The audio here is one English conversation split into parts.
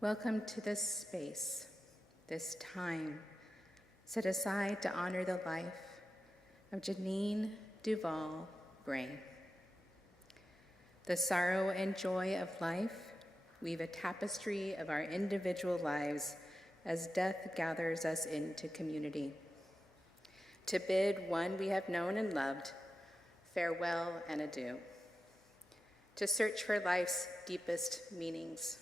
Welcome to this space, this time set aside to honor the life of Jeanine Bray. The sorrow and joy of life weave a tapestry of our individual lives as death gathers us into community. To bid one we have known and loved farewell and adieu. To search for life's deepest meanings.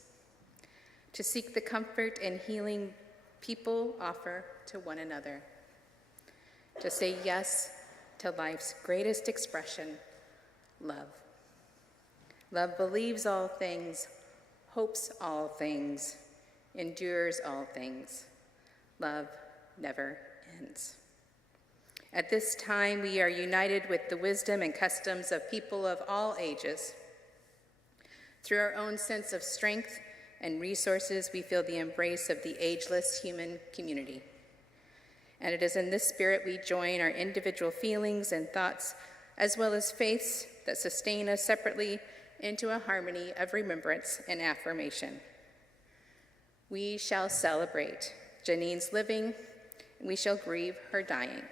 To seek the comfort and healing people offer to one another. To say yes to life's greatest expression, love. Love believes all things, hopes all things, endures all things. Love never ends. At this time, we are united with the wisdom and customs of people of all ages. Through our own sense of strength and resources, we feel the embrace of the ageless human community. And it is in this spirit we join our individual feelings and thoughts, as well as faiths that sustain us separately, into a harmony of remembrance and affirmation. We shall celebrate Jeanine's living, and we shall grieve her dying,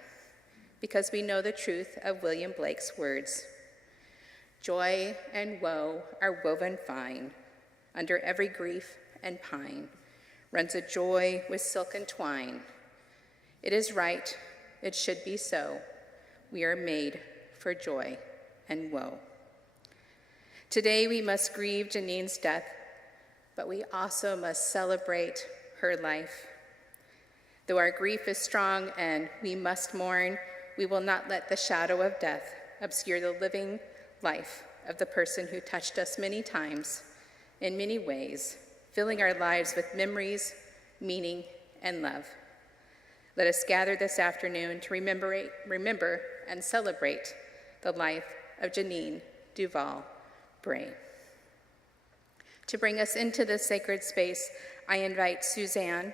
because we know the truth of William Blake's words. Joy and woe are woven fine, under every grief and pine runs a joy with silken twine. It is right, it should be so. We are made for joy and woe. Today we must grieve Jeanine's death, but we also must celebrate her life. Though our grief is strong and we must mourn, we will not let the shadow of death obscure the living life of the person who touched us many times, in many ways, filling our lives with memories, meaning, and love. Let us gather this afternoon to remember and celebrate the life of Jeanine Duval Bray. To bring us into this sacred space, I invite Suzanne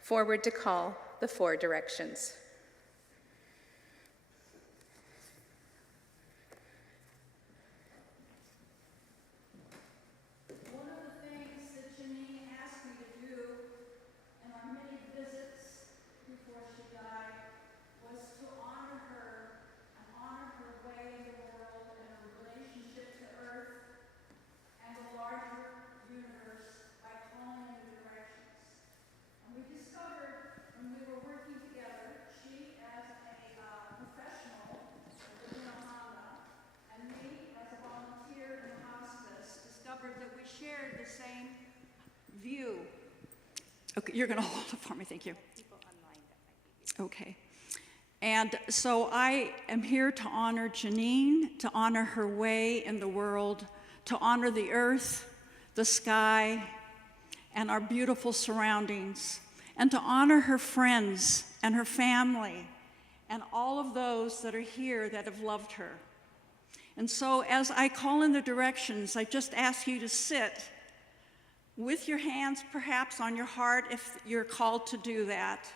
forward to call the four directions. One of the things that Jeanine asked me to do in our many visits before she died was to honor her and honor her way in the world and her relationship to Earth and the larger universe by calling in the directions. And we discovered when we were working together, she as a professional in Honda and me as a volunteer in the hospice, discovered that we shared the same view. Okay, you're going to hold it for me, thank you. Okay. And so I am here to honor Jeanine, to honor her way in the world, to honor the earth, the sky, and our beautiful surroundings, and to honor her friends and her family and all of those that are here that have loved her. And so as I call in the directions, I just ask you to sit with your hands perhaps on your heart if you're called to do that,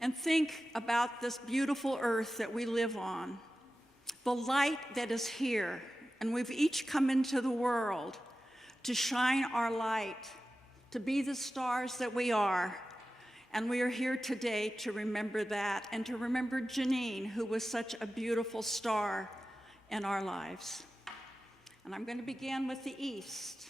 and think about this beautiful earth that we live on, the light that is here, and we've each come into the world to shine our light, to be the stars that we are. And we are here today to remember that and to remember Jeanine, who was such a beautiful star in our lives. And I'm going to begin with the East.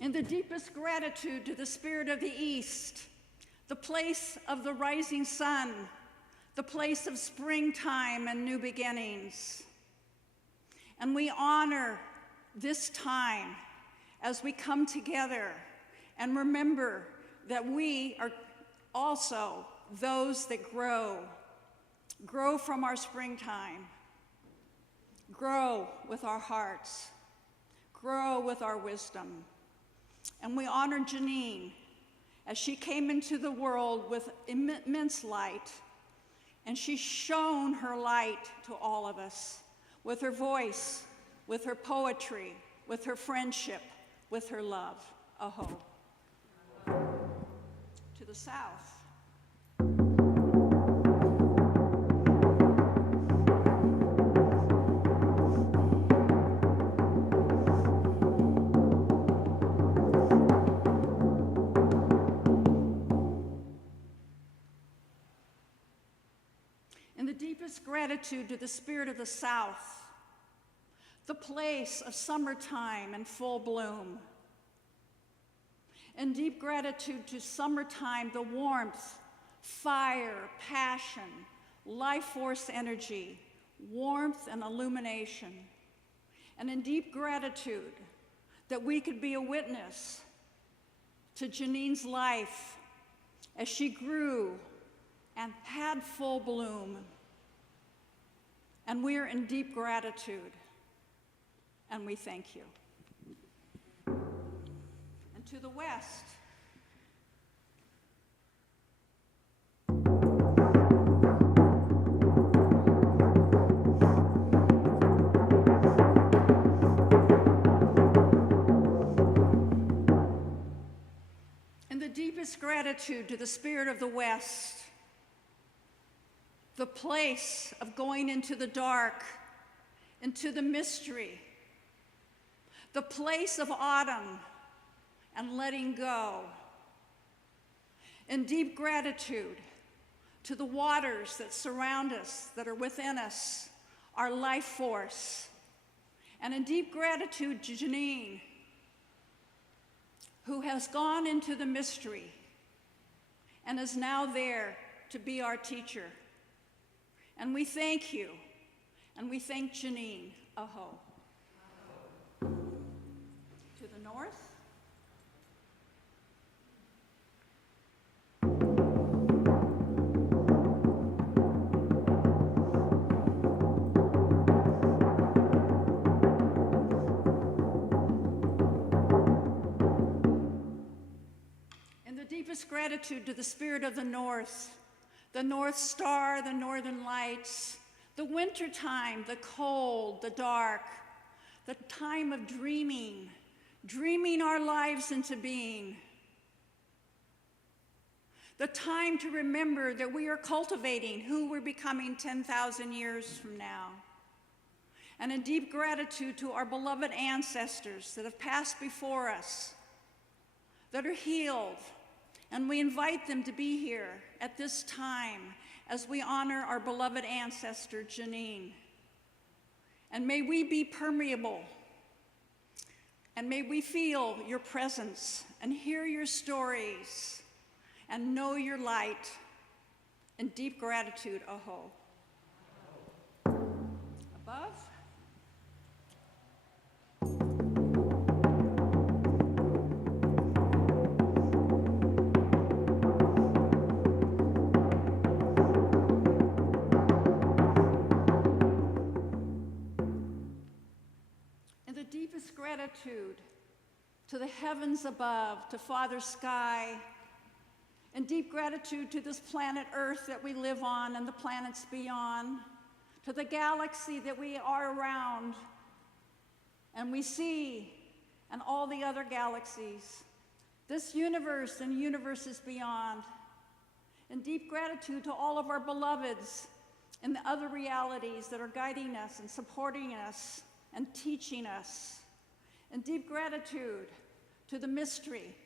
In the deepest gratitude to the Spirit of the East, the place of the rising sun, the place of springtime and new beginnings. And we honor this time as we come together and remember that we are also those that grow from our springtime, grow with our hearts, grow with our wisdom. And we honor Jeanine as she came into the world with immense light, and she shone her light to all of us with her voice, with her poetry, with her friendship, with her love. Aho. To the south. In the deepest gratitude to the Spirit of the South, the place of summertime and full bloom. In deep gratitude to summertime, the warmth, fire, passion, life force energy, warmth and illumination. And in deep gratitude that we could be a witness to Jeanine's life as she grew and had full bloom. And we are in deep gratitude, and we thank you. And to the west, in the deepest gratitude to the Spirit of the West, the place of going into the dark, into the mystery, the place of autumn and letting go. In deep gratitude to the waters that surround us, that are within us, our life force. And in deep gratitude to Jeanine, who has gone into the mystery and is now there to be our teacher. And we thank you, and we thank Jeanine. Aho. To the north, in the deepest gratitude to the Spirit of the North Star, the northern lights, the winter time, the cold, the dark, the time of dreaming our lives into being, the time to remember that we are cultivating who we're becoming 10,000 years from now. And in deep gratitude to our beloved ancestors that have passed before us, that are healed, and we invite them to be here at this time as we honor our beloved ancestor, Jeanine. And may we be permeable, and may we feel your presence and hear your stories and know your light. In deep gratitude, aho. Above. Deepest gratitude to the heavens above, to Father Sky, and deep gratitude to this planet Earth that we live on and the planets beyond, to the galaxy that we are around and we see, and all the other galaxies, this universe and universes beyond, and deep gratitude to all of our beloveds in the other realities that are guiding us and supporting us and teaching us. And deep gratitude to the mystery,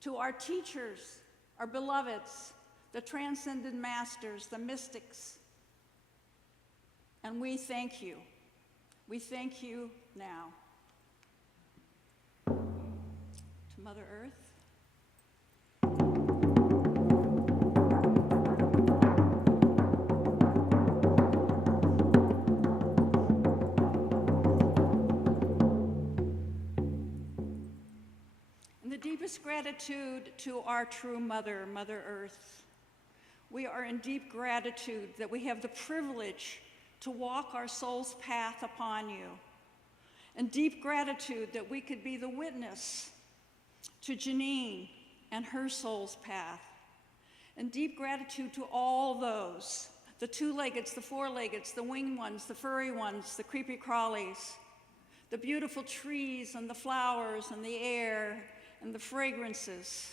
to our teachers, our beloveds, the transcendent masters, the mystics. And we thank you. We thank you now. To Mother Earth. Deepest gratitude to our true mother, Mother Earth. We are in deep gratitude that we have the privilege to walk our soul's path upon you. And deep gratitude that we could be the witness to Jeanine and her soul's path. And deep gratitude to all those, the two-leggeds, the four-leggeds, the winged ones, the furry ones, the creepy crawlies, the beautiful trees and the flowers and the air, and the fragrances,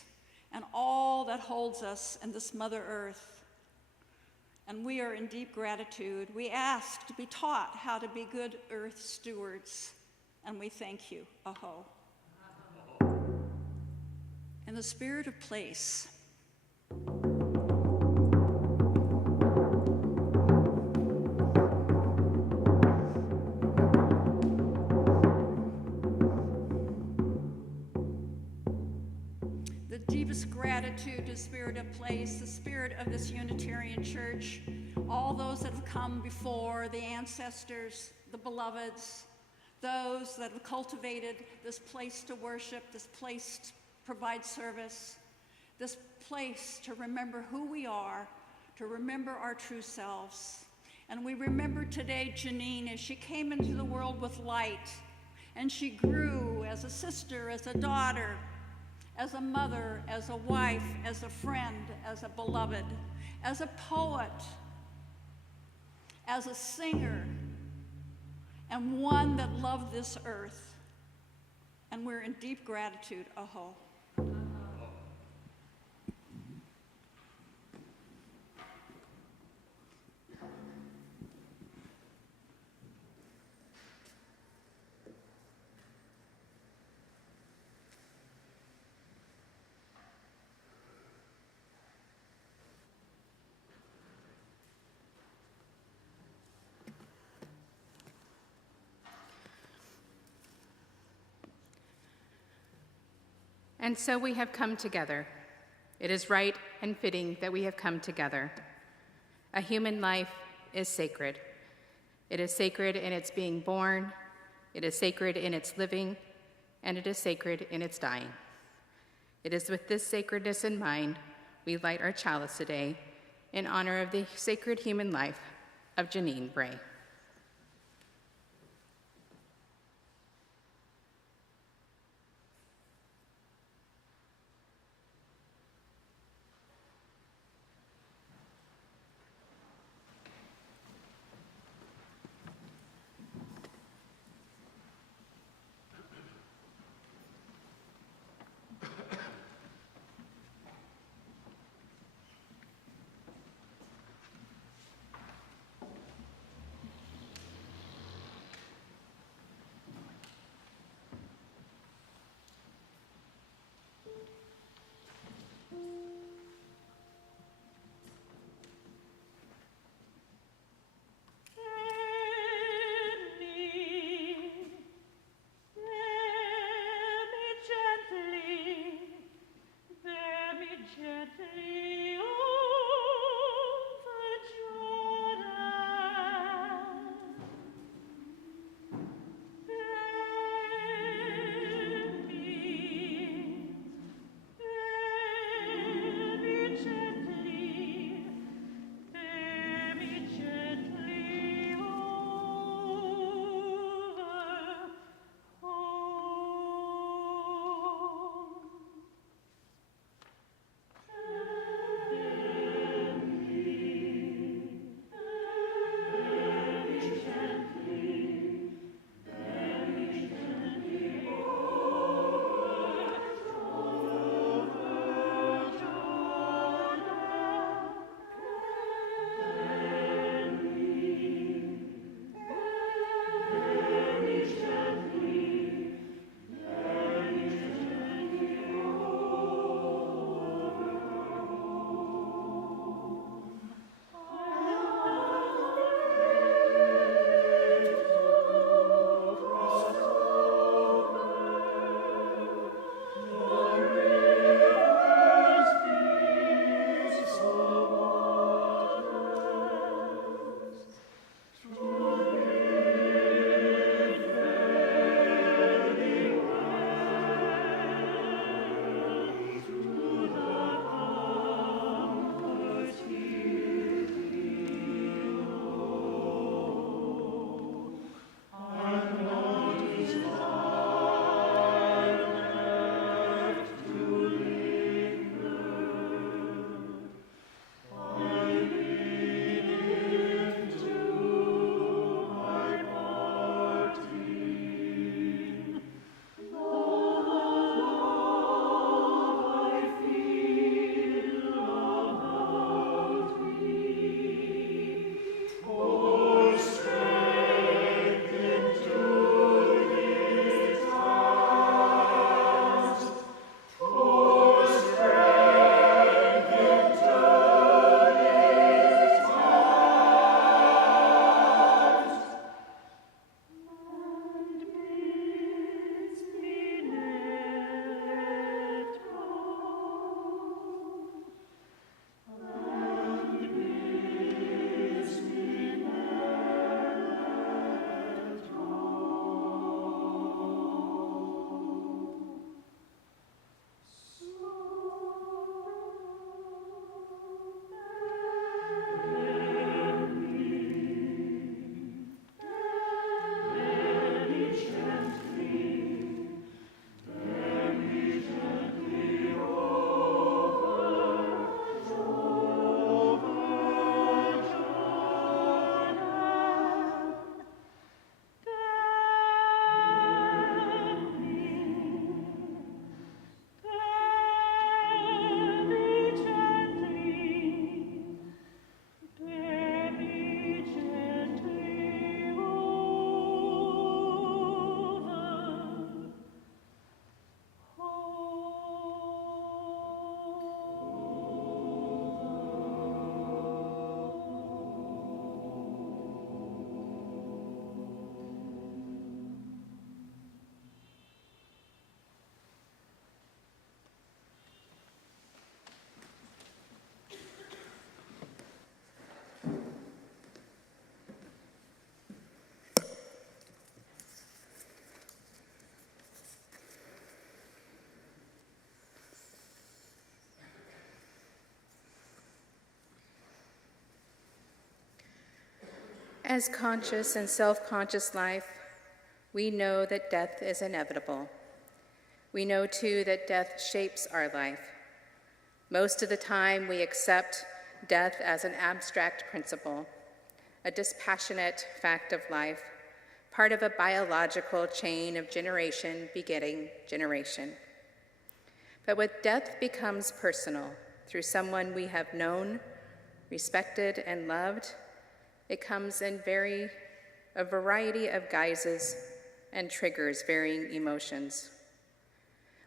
and all that holds us in this Mother Earth. And we are in deep gratitude. We ask to be taught how to be good earth stewards, and we thank you. Aho. In the spirit of place, gratitude to the spirit of place, the spirit of this Unitarian Church, all those that have come before, the ancestors, the beloveds, those that have cultivated this place to worship, this place to provide service, this place to remember who we are, to remember our true selves. And we remember today Jeanine as she came into the world with light, and she grew as a sister, as a daughter, as a mother, as a wife, as a friend, as a beloved, as a poet, as a singer, and one that loved this earth. And we're in deep gratitude, Aho. And so we have come together. It is right and fitting that we have come together. A human life is sacred. It is sacred in its being born, it is sacred in its living, and it is sacred in its dying. It is with this sacredness in mind we light our chalice today in honor of the sacred human life of Jeanine Bray. As conscious and self-conscious life, we know that death is inevitable. We know, too, that death shapes our life. Most of the time, we accept death as an abstract principle, a dispassionate fact of life, part of a biological chain of generation begetting generation. But when death becomes personal through someone we have known, respected, and loved, it comes in a variety of guises and triggers varying emotions.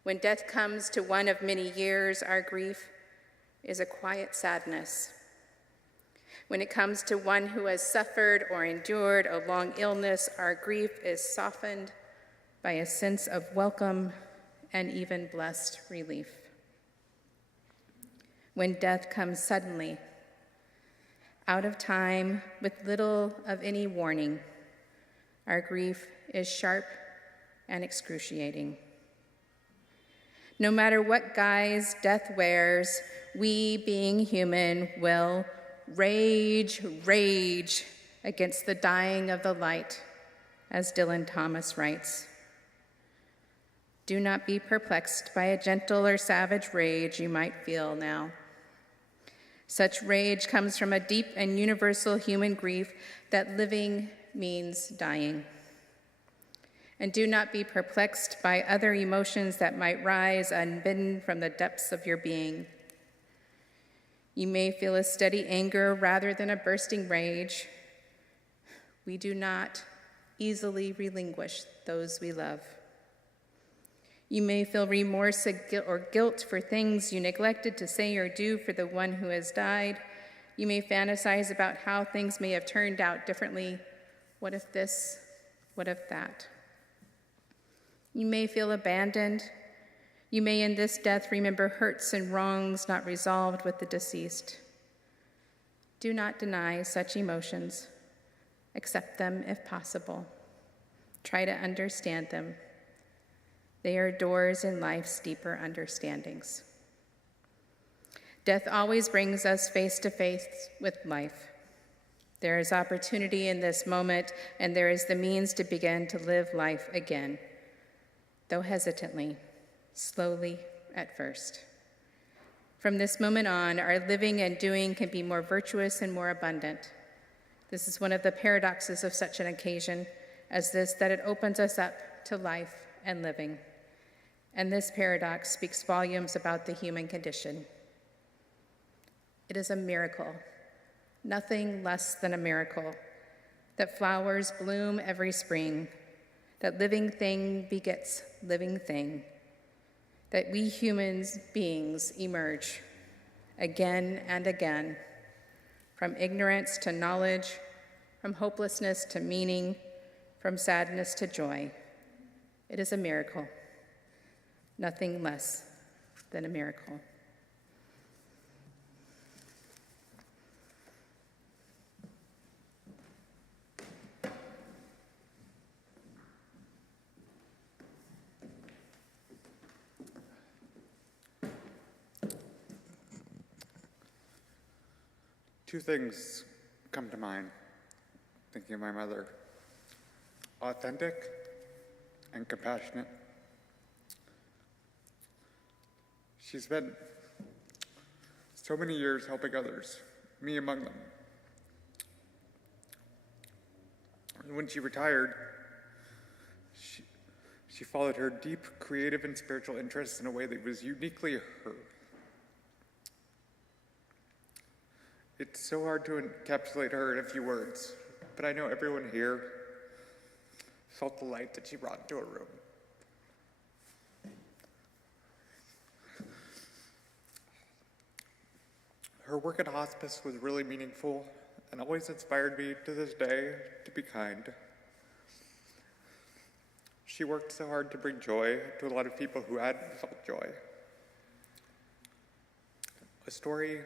When death comes to one of many years, our grief is a quiet sadness. When it comes to one who has suffered or endured a long illness, our grief is softened by a sense of welcome and even blessed relief. When death comes suddenly, out of time, with little of any warning, our grief is sharp and excruciating. No matter what guise death wears, we, being human, will rage against the dying of the light, as Dylan Thomas writes. Do not be perplexed by a gentle or savage rage you might feel now. Such rage comes from a deep and universal human grief that living means dying. And do not be perplexed by other emotions that might rise unbidden from the depths of your being. You may feel a steady anger rather than a bursting rage. We do not easily relinquish those we love. You may feel remorse or guilt for things you neglected to say or do for the one who has died. You may fantasize about how things may have turned out differently. What if this? What if that? You may feel abandoned. You may in this death remember hurts and wrongs not resolved with the deceased. Do not deny such emotions. Accept them if possible. Try to understand them. They are doors in life's deeper understandings. Death always brings us face to face with life. There is opportunity in this moment, and there is the means to begin to live life again, though hesitantly, slowly at first. From this moment on, our living and doing can be more virtuous and more abundant. This is one of the paradoxes of such an occasion as this, that it opens us up to life and living. And this paradox speaks volumes about the human condition. It is a miracle, nothing less than a miracle, that flowers bloom every spring, that living thing begets living thing, that we human beings emerge again and again, from ignorance to knowledge, from hopelessness to meaning, from sadness to joy. It is a miracle, nothing less than a miracle. Two things come to mind, thinking of my mother: authentic and compassionate. She spent so many years helping others, me among them. And when she retired, she followed her deep creative and spiritual interests in a way that was uniquely her. It's so hard to encapsulate her in a few words, but I know everyone here felt the light that she brought into a room. Her work at hospice was really meaningful and always inspired me to this day to be kind. She worked so hard to bring joy to a lot of people who hadn't felt joy. A story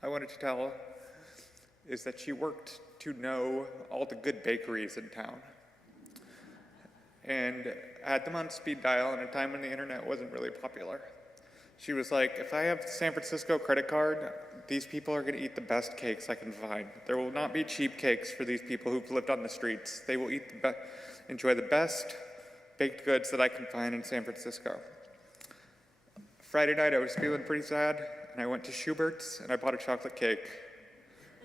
I wanted to tell is that she worked to know all the good bakeries in town and had them on speed dial in a time when the internet wasn't really popular. She was like, if I have the San Francisco credit card, these people are going to eat the best cakes I can find. There will not be cheap cakes for these people who've lived on the streets. They will enjoy the best baked goods that I can find in San Francisco. Friday night, I was feeling pretty sad, and I went to Schubert's, and I bought a chocolate cake.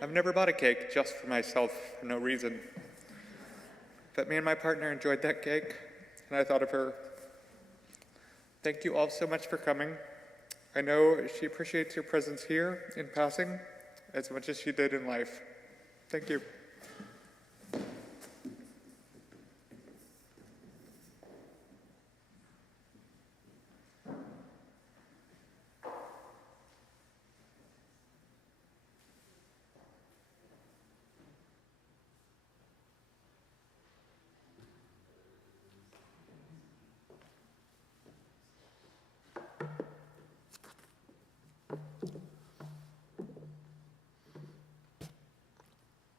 I've never bought a cake just for myself for no reason. But me and my partner enjoyed that cake, and I thought of her. Thank you all so much for coming. I know she appreciates your presence here in passing as much as she did in life. Thank you.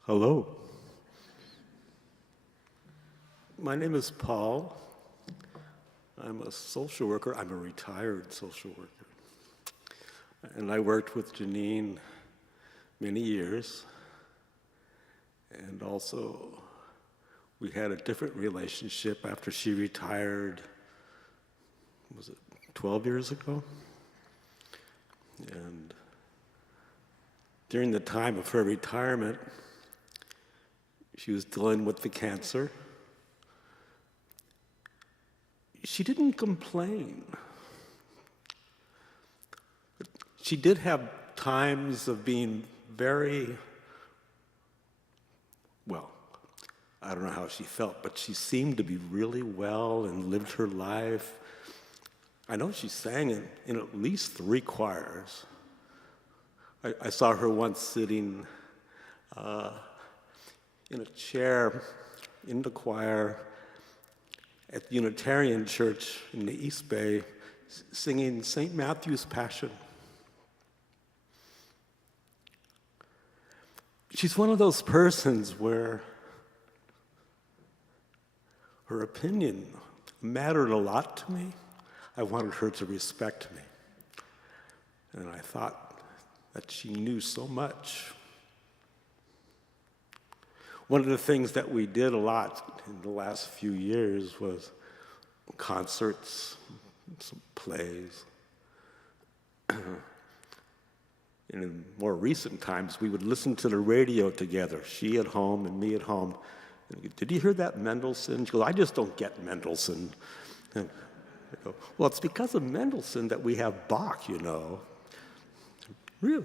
Hello. My name is Paul. I'm a social worker. I'm a retired social worker. And I worked with Jeanine many years. And also, we had a different relationship after she retired, was it 12 years ago? And during the time of her retirement, she was dealing with the cancer. She didn't complain. But she did have times of being very, well, I don't know how she felt, but she seemed to be really well and lived her life. I know she sang in at least 3 choirs. I saw her once sitting in a chair in the choir at the Unitarian Church in the East Bay, singing St. Matthew's Passion. She's one of those persons where her opinion mattered a lot to me. I wanted her to respect me. And I thought that she knew so much. One of the things that we did a lot in the last few years was concerts, some plays. In more recent times, we would listen to the radio together, she at home and me at home. And, did you hear that Mendelssohn? She goes, I just don't get Mendelssohn. And I go, well, it's because of Mendelssohn that we have Bach, you know. Really?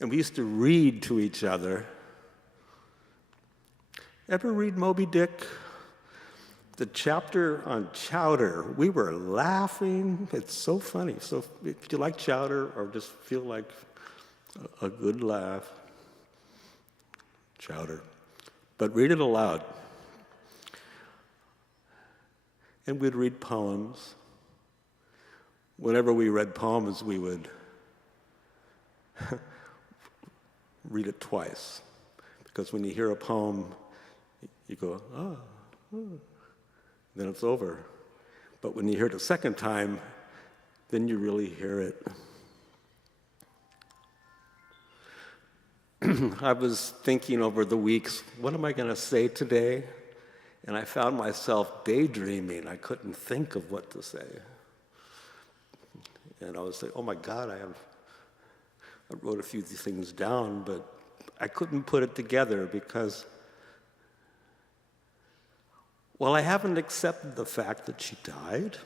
And we used to read to each other. Ever read Moby Dick? The chapter on chowder, we were laughing. It's so funny. So if you like chowder or just feel like a good laugh, chowder. But read it aloud. And we'd read poems. Whenever we read poems, we would read it twice. Because when you hear a poem, you go, oh. Then it's over. But when you hear it a second time, then you really hear it. I was thinking over the weeks, what am I going to say today? And I found myself daydreaming. I couldn't think of what to say. And I was like, oh my God, I wrote a few things down, but I couldn't put it together because, well, I haven't accepted the fact that she died.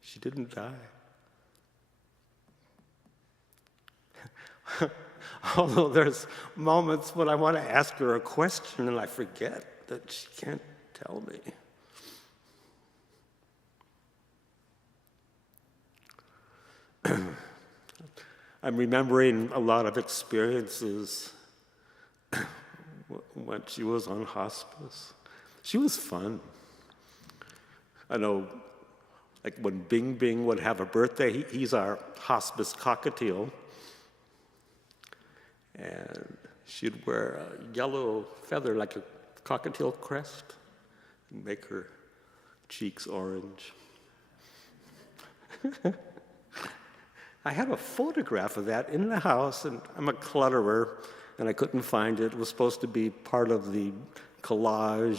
She didn't die. Although there's moments when I want to ask her a question and I forget that she can't tell me. I'm remembering a lot of experiences when she was on hospice. She was fun. I know, like when Bing Bing would have a birthday, he's our hospice cockatiel. And she'd wear a yellow feather like a cockatiel crest and make her cheeks orange. I have a photograph of that in the house, and I'm a clutterer, and I couldn't find it. It was supposed to be part of the collage.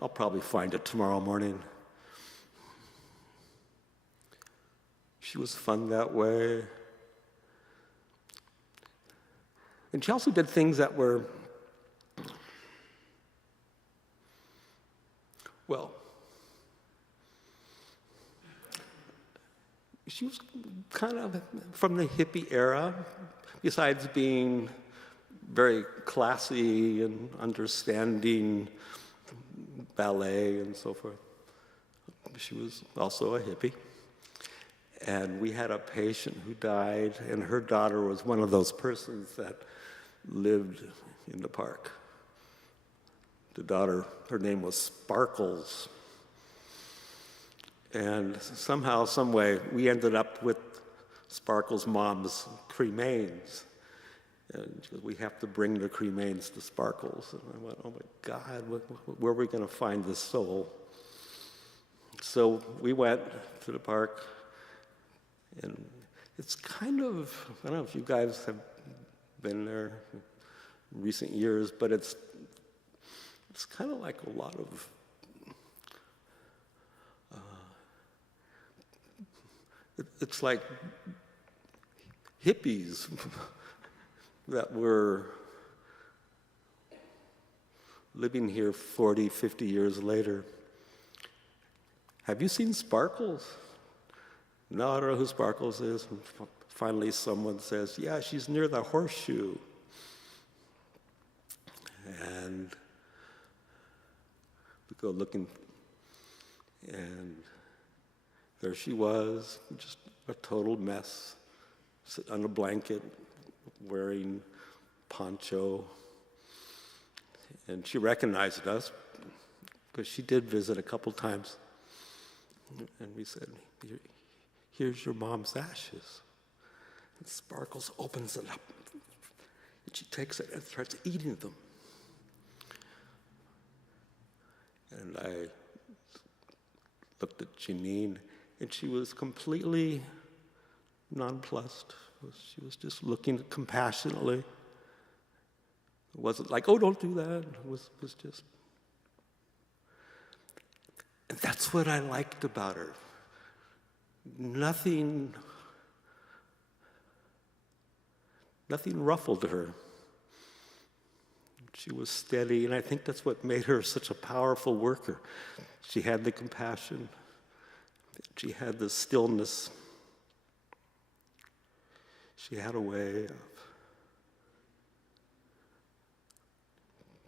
I'll probably find it tomorrow morning. She was fun that way. And she also did things that were, well, she was kind of from the hippie era, besides being very classy and understanding ballet and so forth. She was also a hippie. And we had a patient who died, and her daughter was one of those persons that lived in the park. The daughter, her name was Sparkles. And somehow, some way, we ended up with Sparkles' mom's cremains. And she goes, we have to bring the cremains to Sparkles. And I went, oh my God, where are we going to find this soul? So we went to the park, and it's kind of, I don't know if you guys have been there in recent years, but it's kind of like a lot of it's like hippies that were living here 40, 50 years later. Have you seen Sparkles? No, I don't know who Sparkles is. And finally someone says, yeah, she's near the horseshoe. And we go looking, and there she was, just a total mess, sitting on a blanket, wearing poncho. And she recognized us, because she did visit a couple times. And we said, here's your mom's ashes. And Sparkles opens it up, and she takes it and starts eating them. And I looked at Jeanine, and she was completely nonplussed. She was just looking compassionately. It wasn't like, oh, don't do that. It was just... And that's what I liked about her. Nothing ruffled her. She was steady, and I think that's what made her such a powerful worker. She had the compassion. She had the stillness. She had a way of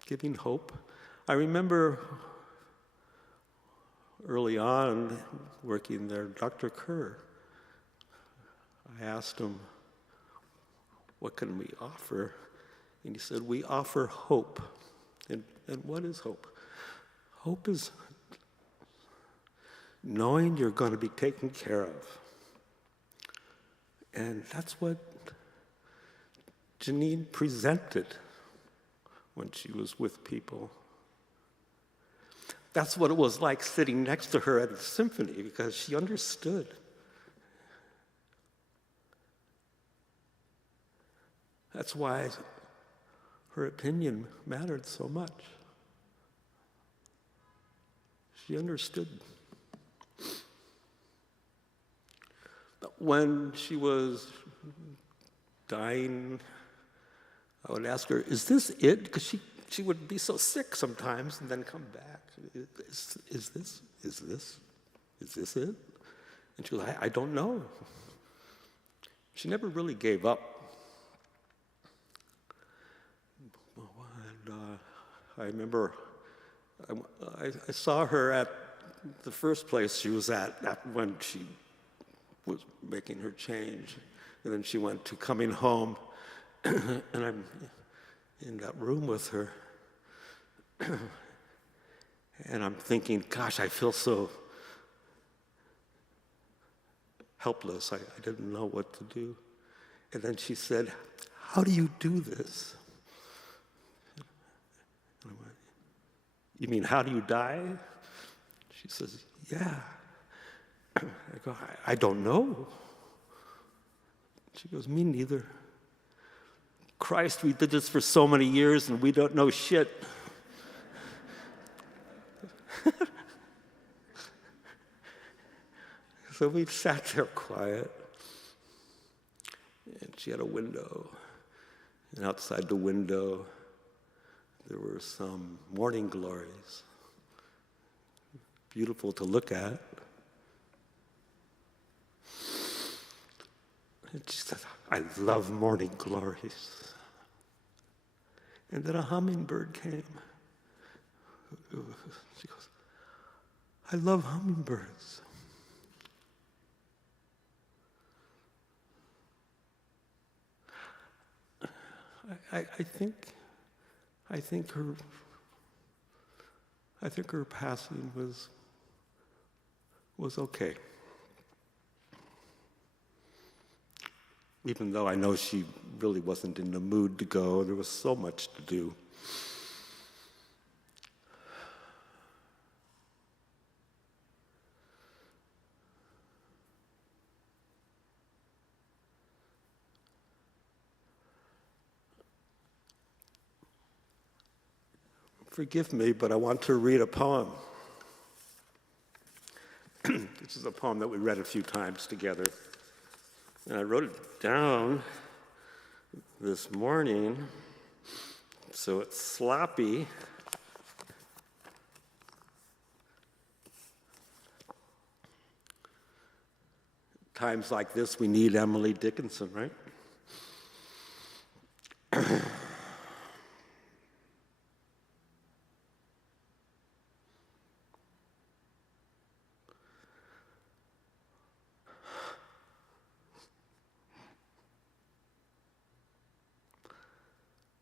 giving hope. I remember early on working there, Dr. Kerr, I asked him, what can we offer? And he said, we offer hope. And what is hope? Hope is knowing you're going to be taken care of. And that's what Jeanine presented when she was with people. That's what it was like sitting next to her at the symphony, because she understood. That's why her opinion mattered so much. She understood. But when she was dying, I would ask her, is this it? Because she would be so sick sometimes and then come back. Is this it? And she was like, I don't know. She never really gave up. And I remember I saw her at the first place she was at when she was making her change. And then she went to coming home, and I'm in that room with her. And I'm thinking, gosh, I feel so helpless. I didn't know what to do. And then she said, how do you do this? And I "You mean, how do you die?" She says, "Yeah." I go, I don't know." She goes, "Me neither. Christ, we did this for so many years and we don't know shit." So we sat there quiet, and she had a window, and outside the window there were some morning glories, beautiful to look at. And she said, "I love morning glories." And then a hummingbird came. She goes, "I love hummingbirds." I think her passing was okay. Even though I know she really wasn't in the mood to go, there was so much to do. Forgive me, but I want to read a poem. This is a poem that we read a few times together. And I wrote it down this morning, so it's sloppy. Times like this, we need Emily Dickinson, right?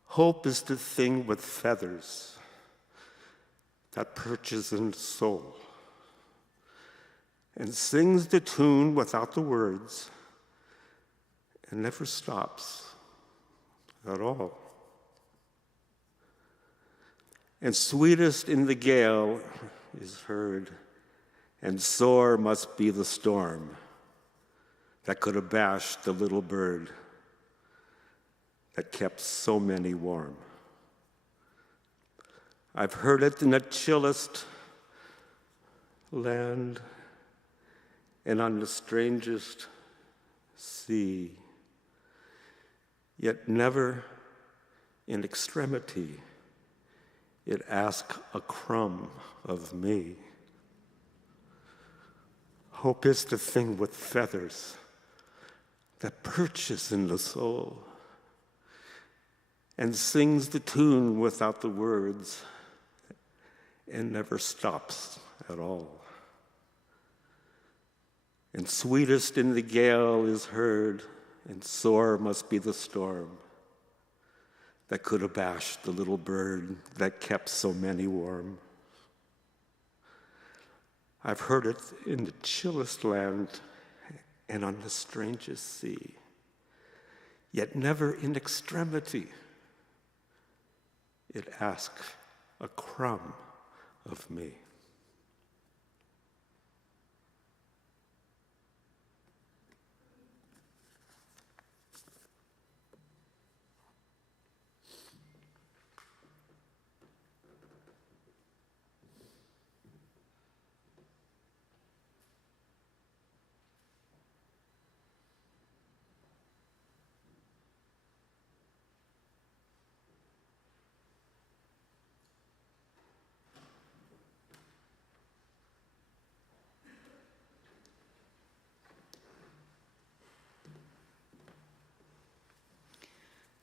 Hope is the thing with feathers that perches in the soul and sings the tune without the words and never stops at all. And sweetest in the gale is heard, and sore must be the storm that could abash the little bird that kept so many warm. I've heard it in the chillest land and on the strangest sea, yet never in extremity it asked a crumb of me. Hope is the thing with feathers that perches in the soul and sings the tune without the words and never stops at all. And sweetest in the gale is heard, and sore must be the storm that could abash the little bird that kept so many warm. I've heard it in the chillest land and on the strangest sea, yet never in extremity it asks a crumb of me.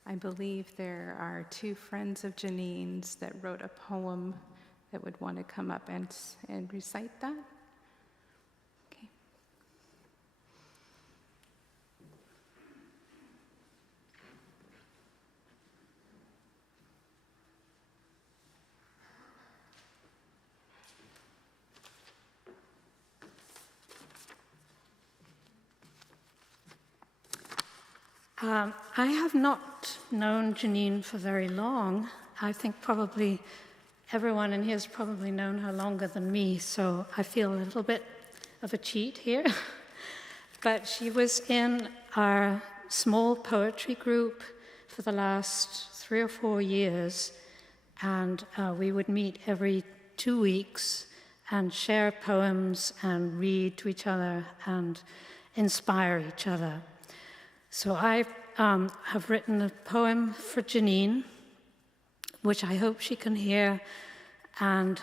I believe there are two friends of Jeanine's that wrote a poem that would want to come up and recite that. Okay. I have not known Jeanine for very long. I think probably everyone in here has probably known her longer than me, so I feel a little bit of a cheat here. But she was in our small poetry group for the last 3 or 4 years, and we would meet every 2 weeks and share poems and read to each other and inspire each other. So I have written a poem for Jeanine, which I hope she can hear. And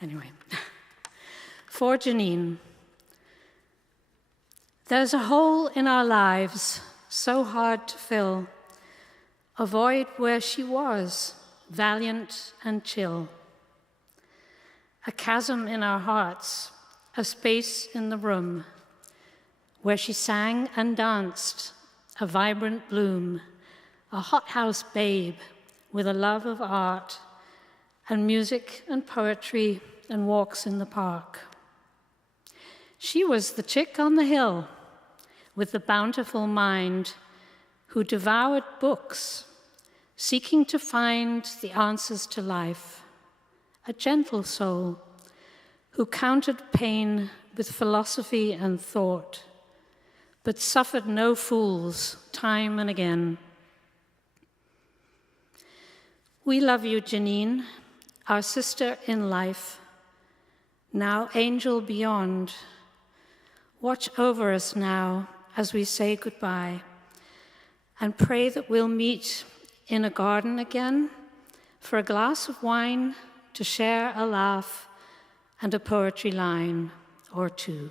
anyway, for Jeanine. There's a hole in our lives so hard to fill, a void where she was, valiant and chill. A chasm in our hearts, a space in the room, where she sang and danced, a vibrant bloom, a hothouse babe with a love of art and music and poetry and walks in the park. She was the chick on the hill with the bountiful mind who devoured books, seeking to find the answers to life, a gentle soul who countered pain with philosophy and thought, but suffered no fools time and again. We love you, Jeanine, our sister in life, now angel beyond. Watch over us now as we say goodbye, and pray that we'll meet in a garden again for a glass of wine to share a laugh and a poetry line or two.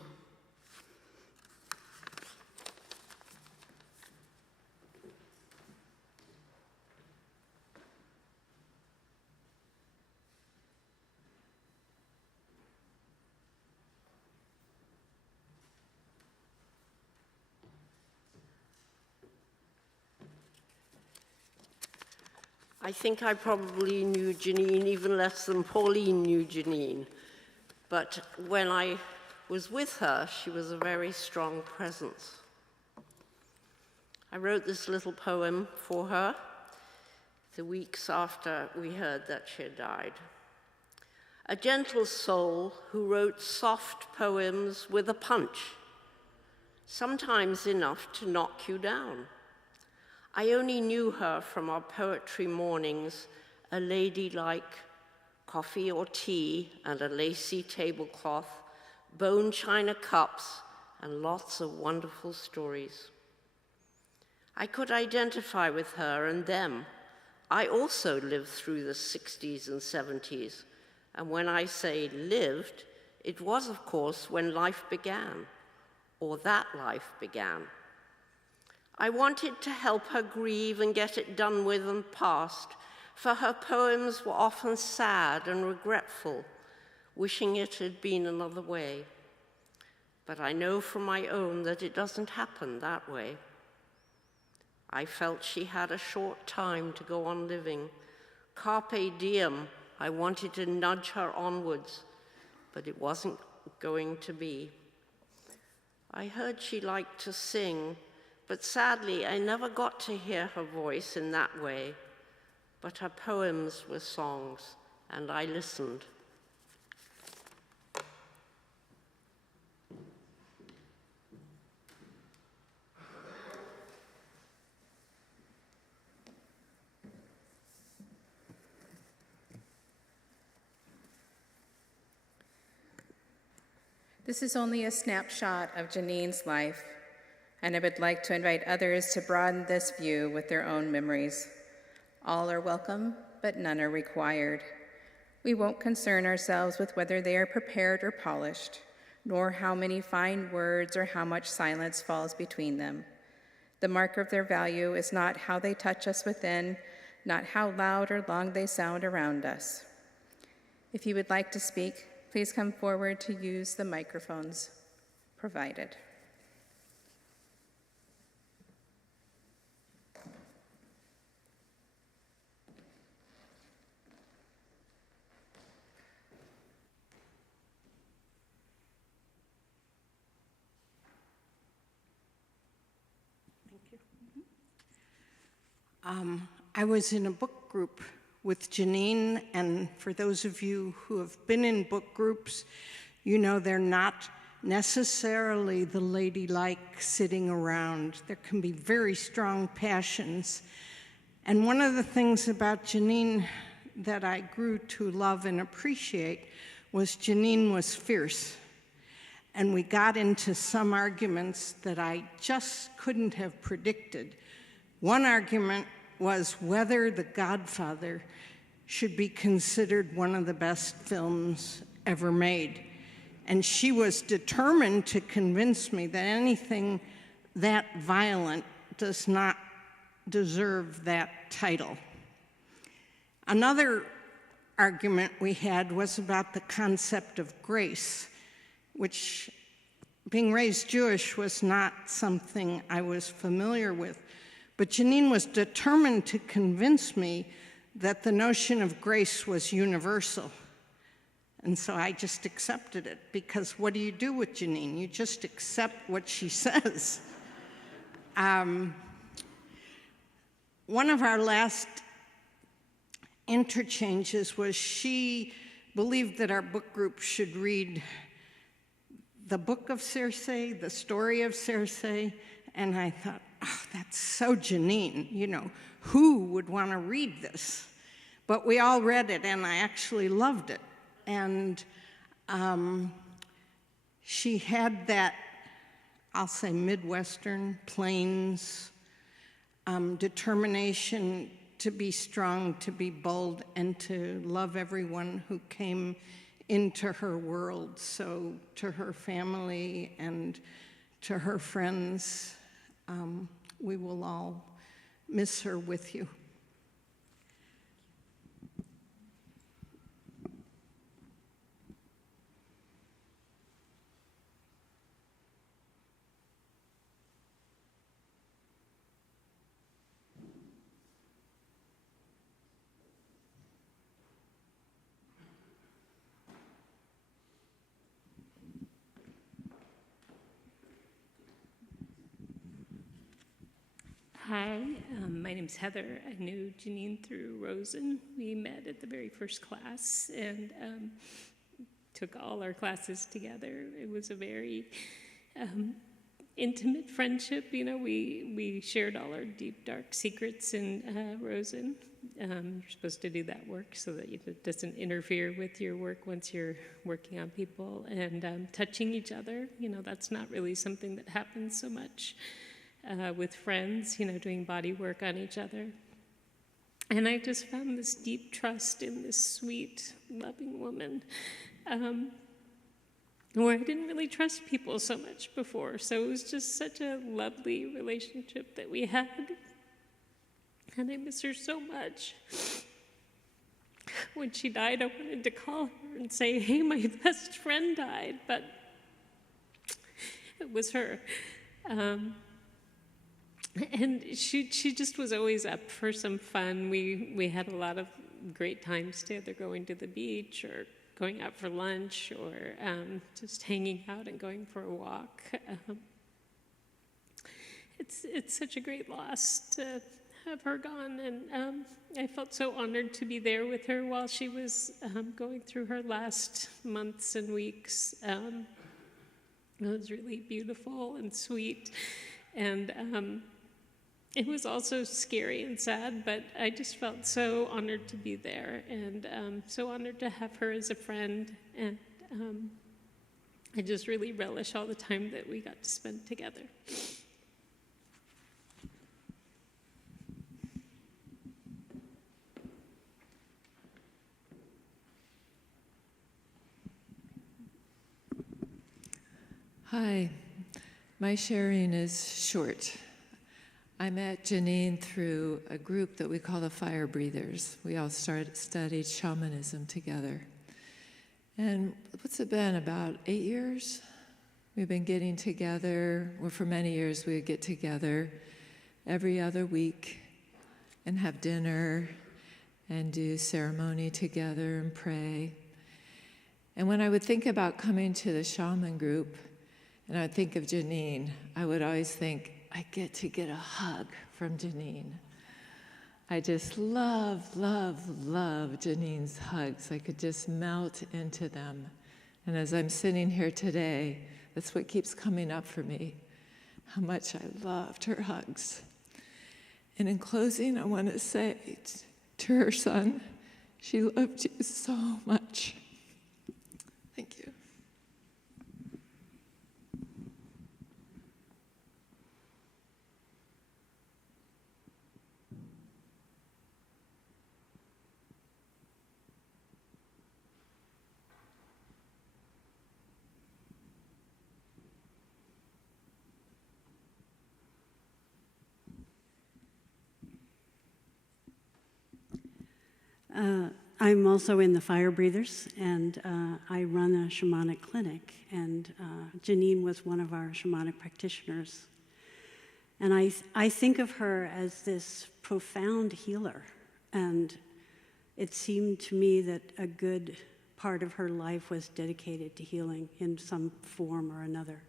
I think I probably knew Jeanine even less than Pauline knew Jeanine. But when I was with her, she was a very strong presence. I wrote this little poem for her the weeks after we heard that she had died. A gentle soul who wrote soft poems with a punch, sometimes enough to knock you down. I only knew her from our poetry mornings, a ladylike coffee or tea and a lacy tablecloth, bone china cups, and lots of wonderful stories. I could identify with her and them. I also lived through the 60s and 70s, and when I say lived, it was, of course, when life began, or that life began. I wanted to help her grieve and get it done with and past, for her poems were often sad and regretful, wishing it had been another way. But I know from my own that it doesn't happen that way. I felt she had a short time to go on living. Carpe diem, I wanted to nudge her onwards, but it wasn't going to be. I heard she liked to sing, but sadly, I never got to hear her voice in that way. But her poems were songs, and I listened. This is only a snapshot of Jeanine's life, and I would like to invite others to broaden this view with their own memories. All are welcome, but none are required. We won't concern ourselves with whether they are prepared or polished, nor how many fine words or how much silence falls between them. The marker of their value is not how they touch us within, not how loud or long they sound around us. If you would like to speak, please come forward to use the microphones provided. I was in a book group with Jeanine, and for those of you who have been in book groups, you know they're not necessarily the ladylike sitting around. There can be very strong passions. And one of the things about Jeanine that I grew to love and appreciate was Jeanine was fierce. And we got into some arguments that I just couldn't have predicted. One argument was whether The Godfather should be considered one of the best films ever made. And she was determined to convince me that anything that violent does not deserve that title. Another argument we had was about the concept of grace, which, being raised Jewish, was not something I was familiar with. But Jeanine was determined to convince me that the notion of grace was universal. And so I just accepted it, because what do you do with Jeanine? You just accept what she says. One of our last interchanges was she believed that our book group should read the book of Circe, the story of Circe, and I thought, oh, that's so Jeanine, you know, who would want to read this? But we all read it, and I actually loved it. And she had that, I'll say, Midwestern, plains, determination to be strong, to be bold, and to love everyone who came into her world. So to her family and to her friends, we will all miss her with you. Hi, my name's Heather. I knew Jeanine through Rosen. We met at the very first class and took all our classes together. It was a very intimate friendship. You know, we shared all our deep, dark secrets in Rosen. You're supposed to do that work so that it doesn't interfere with your work once you're working on people. And touching each other, you know, that's not really something that happens so much. With friends, you know, doing body work on each other. And I just found this deep trust in this sweet, loving woman, where I didn't really trust people so much before. So it was just such a lovely relationship that we had. And I miss her so much. When she died, I wanted to call her and say, hey, my best friend died, but it was her. And she just was always up for some fun. We had a lot of great times together, going to the beach or going out for lunch or just hanging out and going for a walk. It's such a great loss to have her gone, and I felt so honored to be there with her while she was going through her last months and weeks. It was really beautiful and sweet, and it was also scary and sad, but I just felt so honored to be there and so honored to have her as a friend. And I just really relish all the time that we got to spend together. Hi, my sharing is short. I met Jeanine through a group that we call the Fire Breathers. We all studied shamanism together. And what's it been, about 8 years? We've been getting together. Well, for many years we would get together every other week and have dinner and do ceremony together and pray. And when I would think about coming to the shaman group, and I'd think of Jeanine, I would always think, I get to get a hug from Jeanine. I just love Jeanine's hugs. I could just melt into them. And as I'm sitting here today, that's what keeps coming up for me, how much I loved her hugs. And in closing, I want to say to her son, she loved you so much. Thank you. I'm also in the Fire Breathers, and I run a shamanic clinic, and Jeanine was one of our shamanic practitioners. And I think of her as this profound healer, and it seemed to me that a good part of her life was dedicated to healing in some form or another.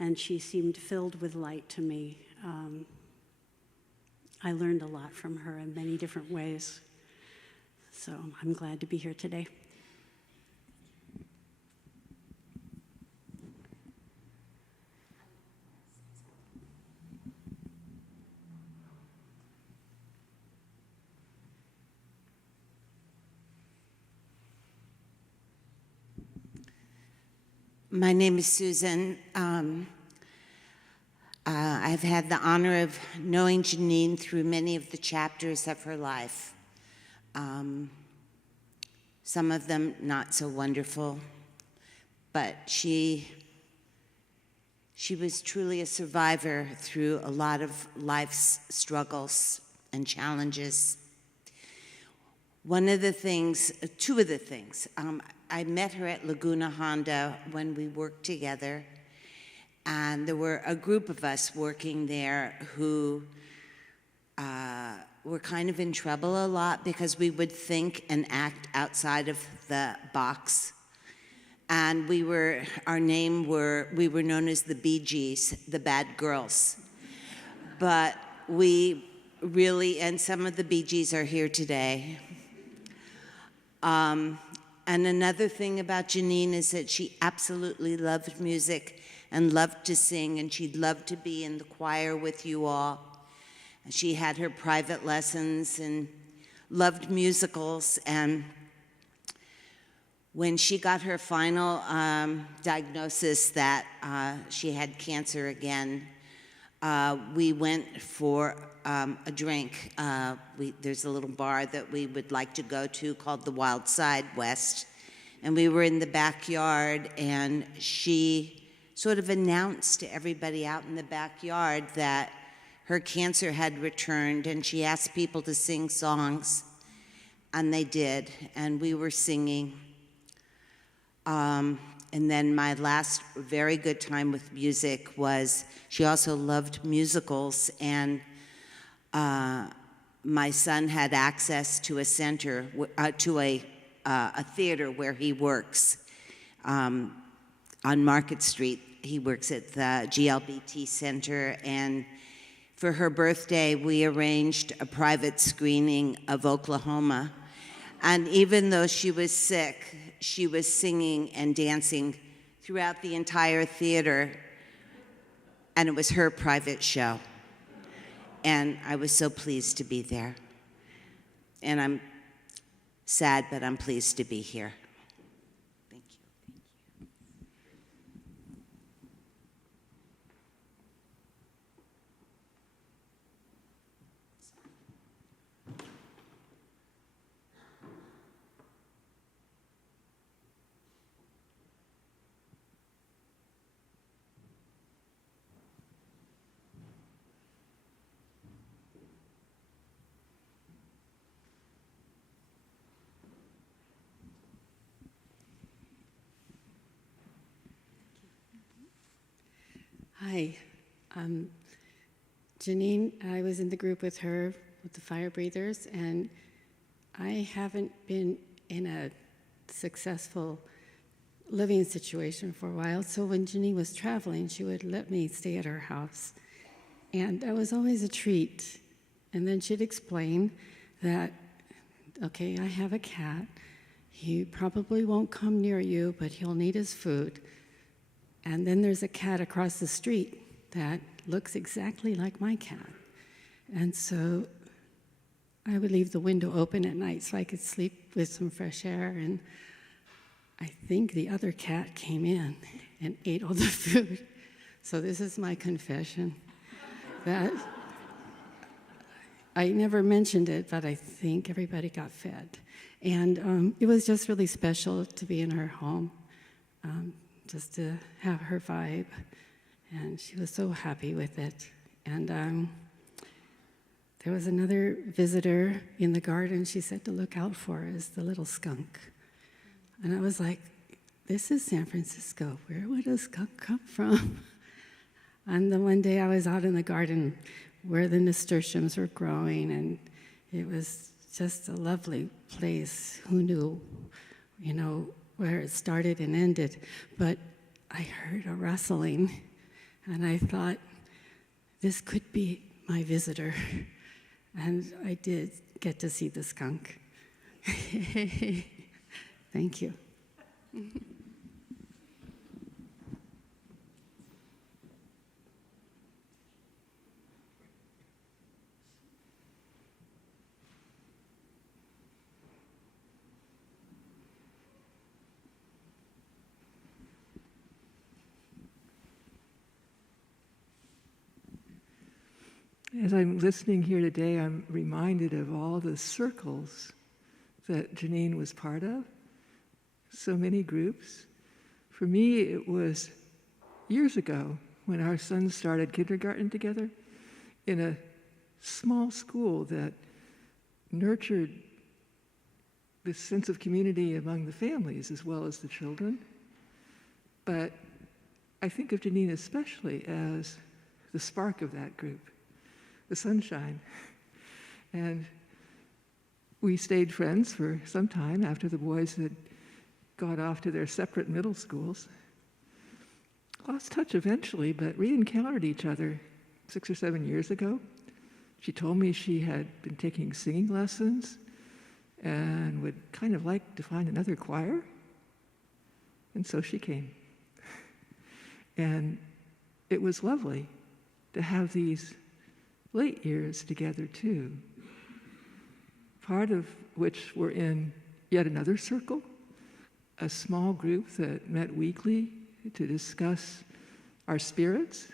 And she seemed filled with light to me. I learned a lot from her in many different ways. So I'm glad to be here today. My name is Susan. I've had the honor of knowing Jeanine through many of the chapters of her life. Some of them not so wonderful, but she was truly a survivor through a lot of life's struggles and challenges. Two of the things, I met her at Laguna Honda when we worked together, and there were a group of us working there who were kind of in trouble a lot because we would think and act outside of the box. And we were known as the Bee Gees, the bad girls. But and some of the Bee Gees are here today. And another thing about Jeanine is that she absolutely loved music and loved to sing, and she'd love to be in the choir with you all. She had her private lessons and loved musicals. And when she got her final diagnosis that she had cancer again, we went for a drink. There's a little bar that we would like to go to called the Wild Side West. And we were in the backyard, and she sort of announced to everybody out in the backyard that her cancer had returned, and she asked people to sing songs, and they did, and we were singing. And then my last very good time with music was, she also loved musicals, and my son had access to a center, to a theater where he works on Market Street. He works at the GLBT Center, and for her birthday, we arranged a private screening of Oklahoma. And even though she was sick, she was singing and dancing throughout the entire theater, and it was her private show. And I was so pleased to be there. And I'm sad, but I'm pleased to be here. Thank you. Hi, Jeanine. I was in the group with her, with the Fire Breathers, and I haven't been in a successful living situation for a while, so when Jeanine was traveling, she would let me stay at her house. And that was always a treat. And then she'd explain that, okay, I have a cat. He probably won't come near you, but he'll need his food. And then there's a cat across the street that looks exactly like my cat. And so I would leave the window open at night so I could sleep with some fresh air. And I think the other cat came in and ate all the food. So this is my confession that I never mentioned it, but I think everybody got fed. And it was just really special to be in her home, just to have her vibe. And she was so happy with it. And there was another visitor in the garden she said to look out for is the little skunk. And I was like, this is San Francisco. Where would a skunk come from? And then one day I was out in the garden where the nasturtiums were growing, and it was just a lovely place. Who knew, where it started and ended? But I heard a rustling, and I thought, this could be my visitor. And I did get to see the skunk. Thank you. As I'm listening here today, I'm reminded of all the circles that Jeanine was part of, so many groups. For me, it was years ago when our sons started kindergarten together in a small school that nurtured this sense of community among the families as well as the children. But I think of Jeanine especially as the spark of that group, the sunshine. And we stayed friends for some time after the boys had gone off to their separate middle schools. Lost touch eventually, but re-encountered each other 6 or 7 years ago. She told me she had been taking singing lessons and would kind of like to find another choir. And so she came. And it was lovely to have these late years together too, part of which were in yet another circle, a small group that met weekly to discuss our spirits.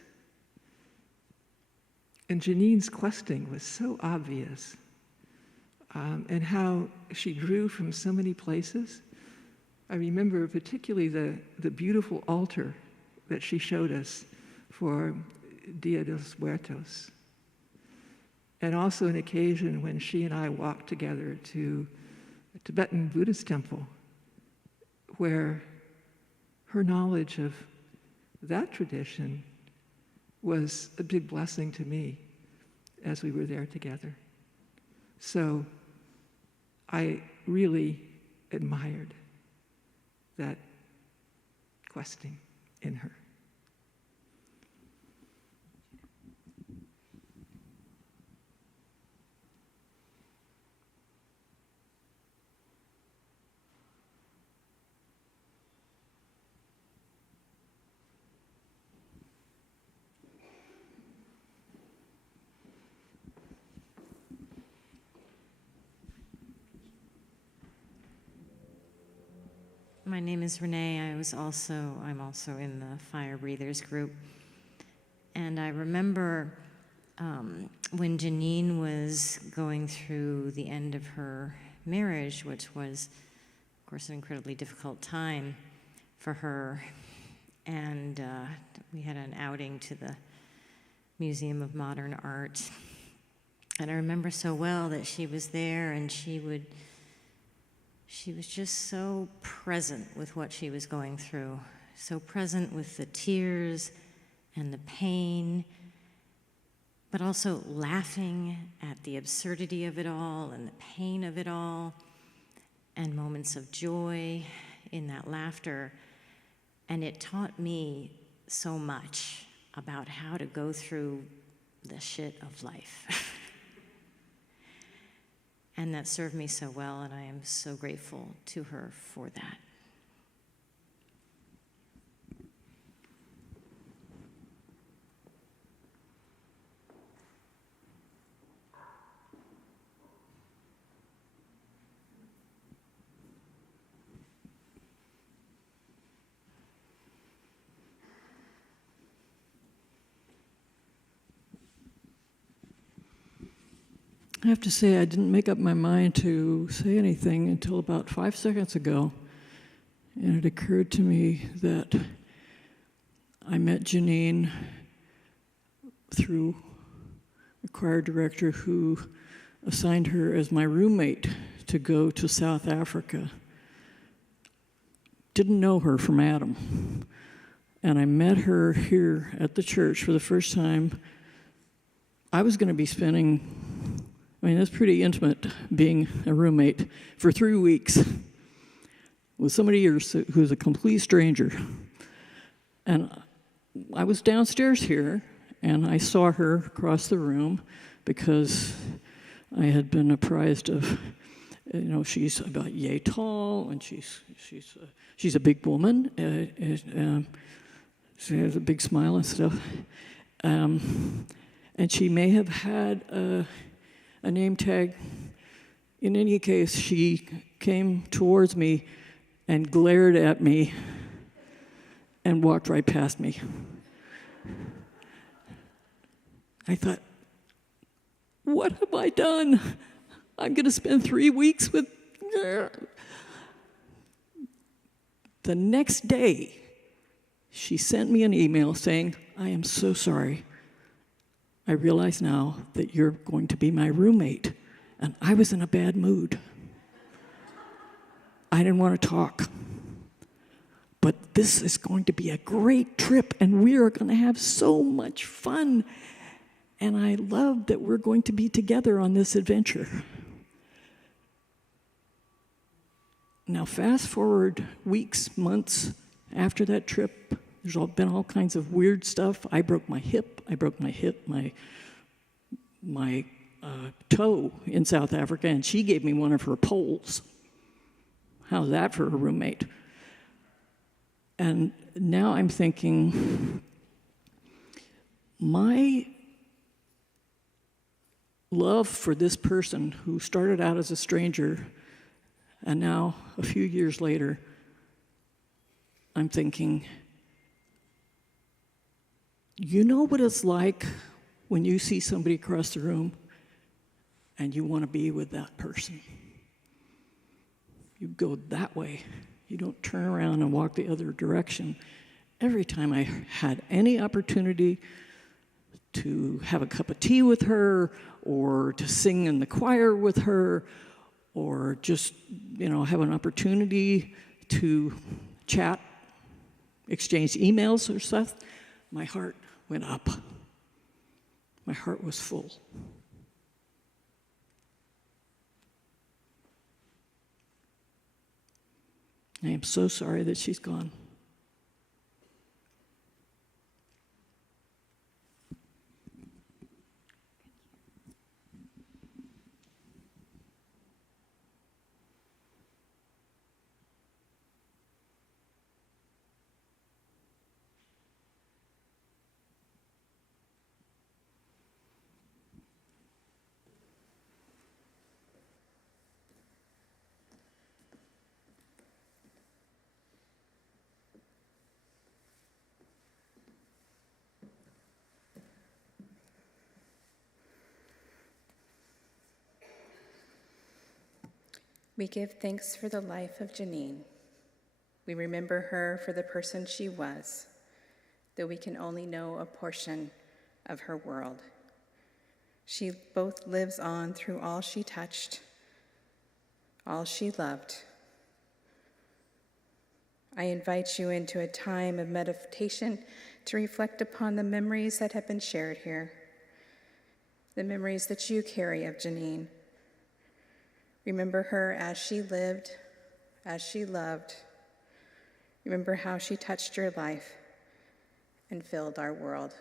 And Jeanine's questing was so obvious, and how she drew from so many places. I remember particularly the beautiful altar that she showed us for Dia de los Muertos. And also an occasion when she and I walked together to a Tibetan Buddhist temple, where her knowledge of that tradition was a big blessing to me as we were there together. So I really admired that questing in her. My name is Renee. I'm also in the Fire Breathers group. And I remember when Jeanine was going through the end of her marriage, which was, of course, an incredibly difficult time for her. And we had an outing to the Museum of Modern Art. And I remember so well that she was there, and she was just so present with what she was going through, so present with the tears and the pain, but also laughing at the absurdity of it all and the pain of it all, and moments of joy in that laughter. And it taught me so much about how to go through the shit of life. and that served me so well, and I am so grateful to her for that. I have to say, I didn't make up my mind to say anything until about 5 seconds ago. And it occurred to me that I met Jeanine through a choir director who assigned her as my roommate to go to South Africa. Didn't know her from Adam. And I met her here at the church for the first time. I was going to be spending, that's pretty intimate, being a roommate for 3 weeks with somebody who's a complete stranger. And I was downstairs here, and I saw her across the room because I had been apprised of, she's about yay tall, and she's a big woman. She has a big smile and stuff. And she may have had a name tag. In any case, she came towards me and glared at me and walked right past me. I thought, what have I done? I'm going to spend 3 weeks with her. The next day, she sent me an email saying, I am so sorry. I realize now that you're going to be my roommate. And I was in a bad mood. I didn't want to talk. But this is going to be a great trip, and we are going to have so much fun. And I love that we're going to be together on this adventure. Now, fast forward weeks, months after that trip, there's been all kinds of weird stuff. I broke my hip, my toe in South Africa, and she gave me one of her poles. How's that for a roommate? And now I'm thinking, my love for this person who started out as a stranger, and now, a few years later, I'm thinking, you know what it's like when you see somebody across the room and you want to be with that person. You go that way. You don't turn around and walk the other direction. Every time I had any opportunity to have a cup of tea with her, or to sing in the choir with her, or just, have an opportunity to chat, exchange emails or stuff, my heart went up. My heart was full. I am so sorry that she's gone. We give thanks for the life of Jeanine. We remember her for the person she was, though we can only know a portion of her world. She both lives on through all she touched, all she loved. I invite you into a time of meditation to reflect upon the memories that have been shared here, the memories that you carry of Jeanine. Remember her as she lived, as she loved. Remember how she touched your life and filled our world.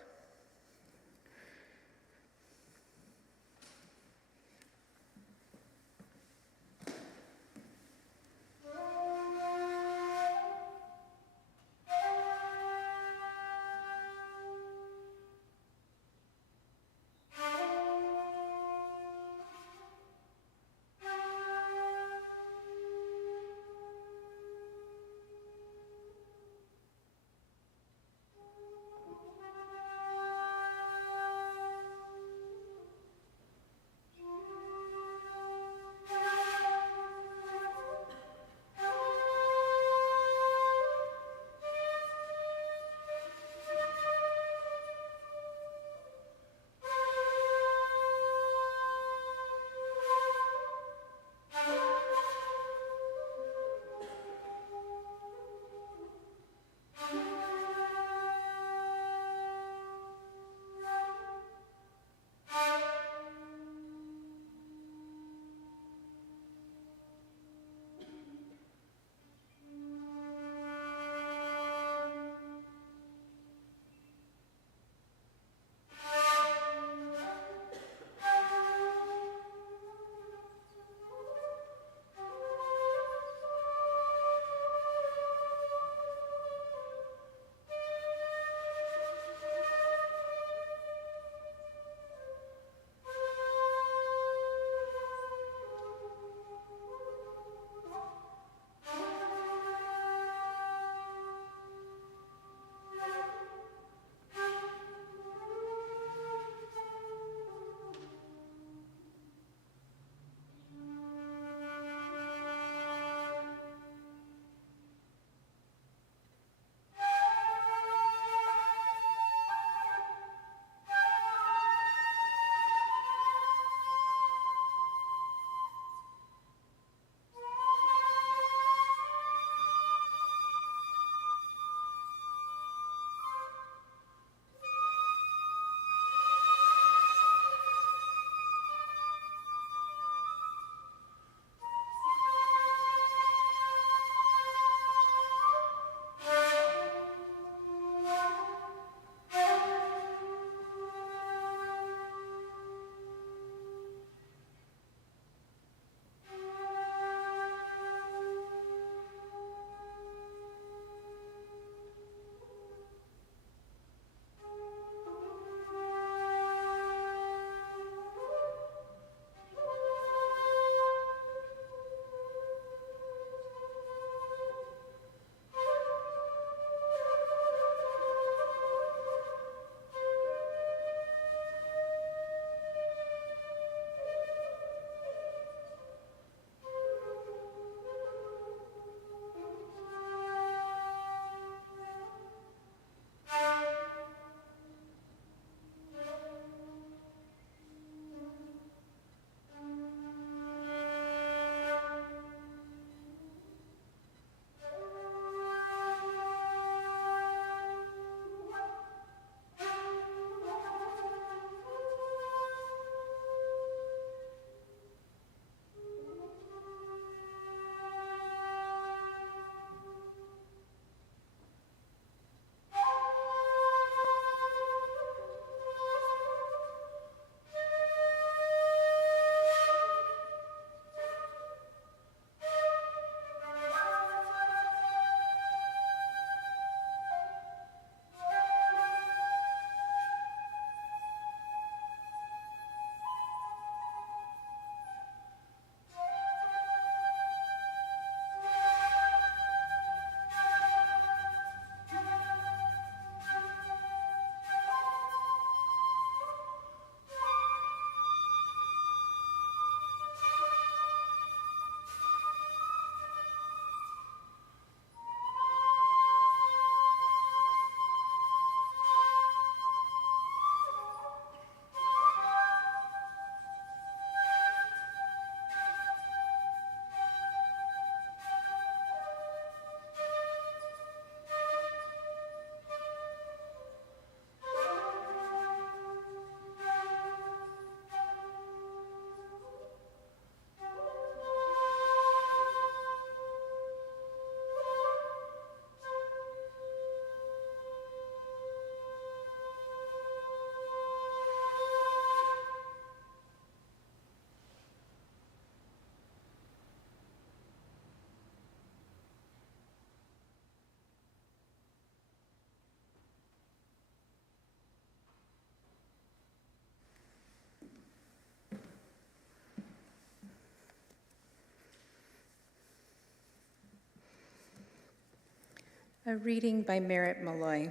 A reading by Merritt Malloy.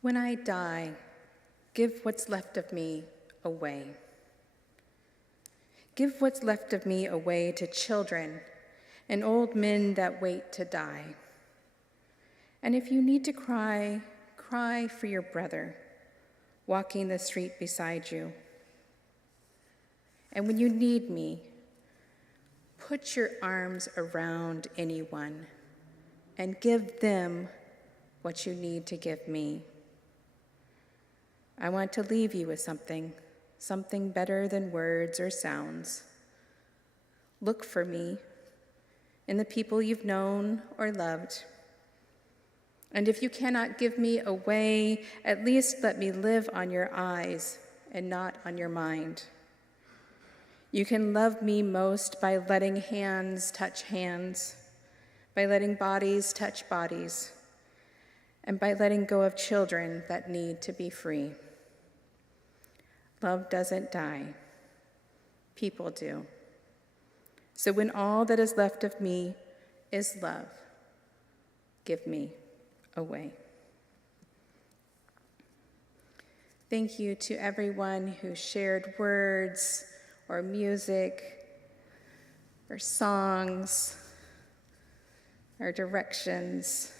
When I die, give what's left of me away. Give what's left of me away to children and old men that wait to die. And if you need to cry, cry for your brother walking the street beside you. And when you need me, put your arms around anyone and give them what you need to give me. I want to leave you with something better than words or sounds. Look for me in the people you've known or loved. And if you cannot give me away, at least let me live on your eyes and not on your mind. You can love me most by letting hands touch hands, by letting bodies touch bodies, and by letting go of children that need to be free. Love doesn't die. People do. So when all that is left of me is love, give me away. Thank you to everyone who shared words or music or songs or directions.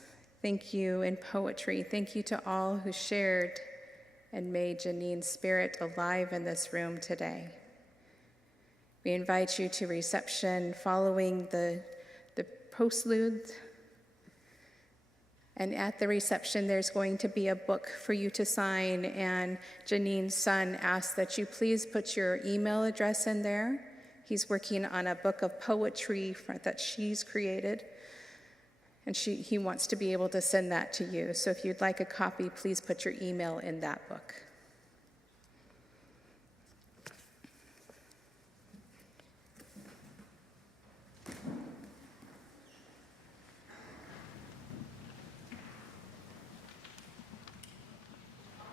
Thank you in poetry. Thank you to all who shared and made Jeanine's spirit alive in this room today. We invite you to reception following the postlude. And at the reception, there's going to be a book for you to sign, and Jeanine's son asked that you please put your email address in there. He's working on a book of poetry that she's created, and he wants to be able to send that to you. So if you'd like a copy, please put your email in that book.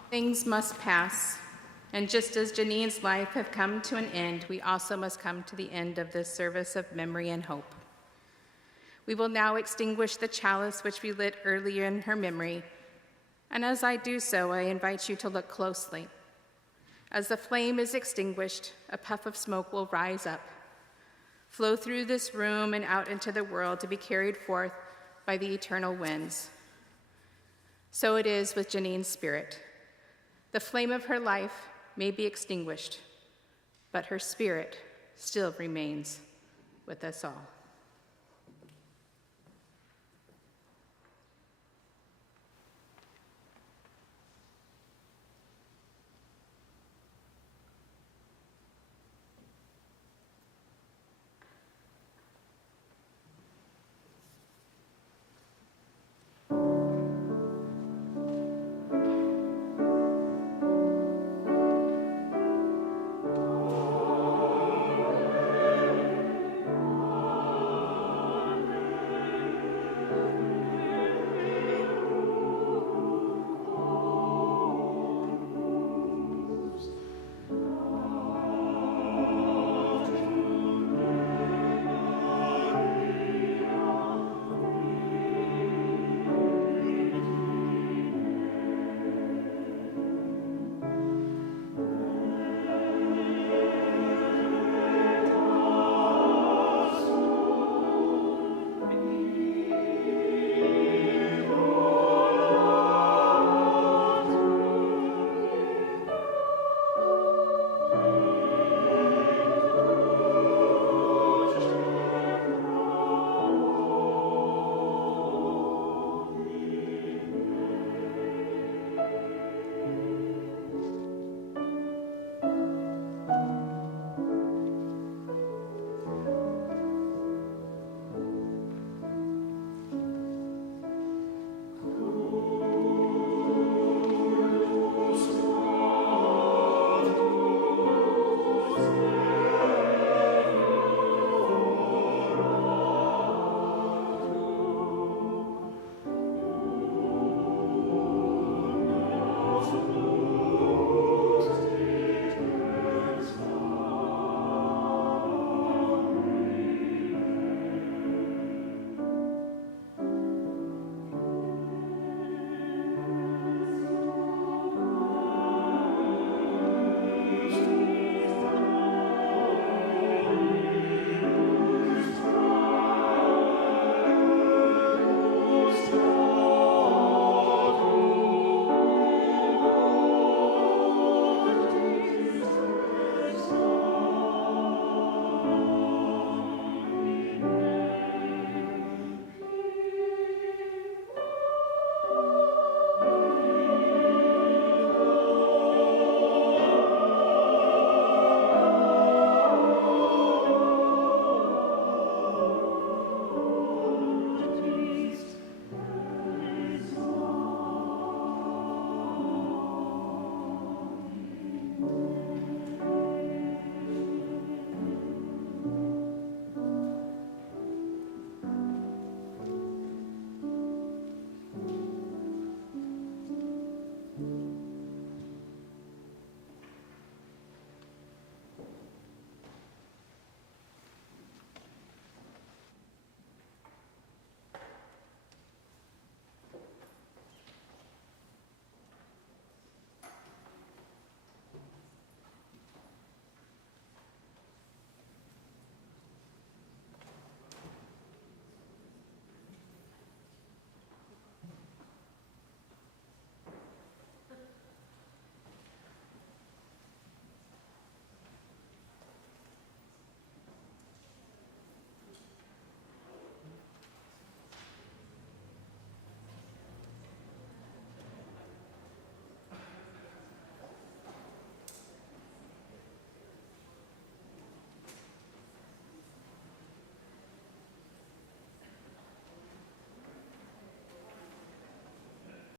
Things must pass, and just as Jeanine's life have come to an end, we also must come to the end of this service of memory and hope. We will now extinguish the chalice which we lit earlier in her memory, and as I do so, I invite you to look closely. As the flame is extinguished, a puff of smoke will rise up, flow through this room and out into the world to be carried forth by the eternal winds. So it is with Jeanine's spirit. The flame of her life may be extinguished, but her spirit still remains with us all.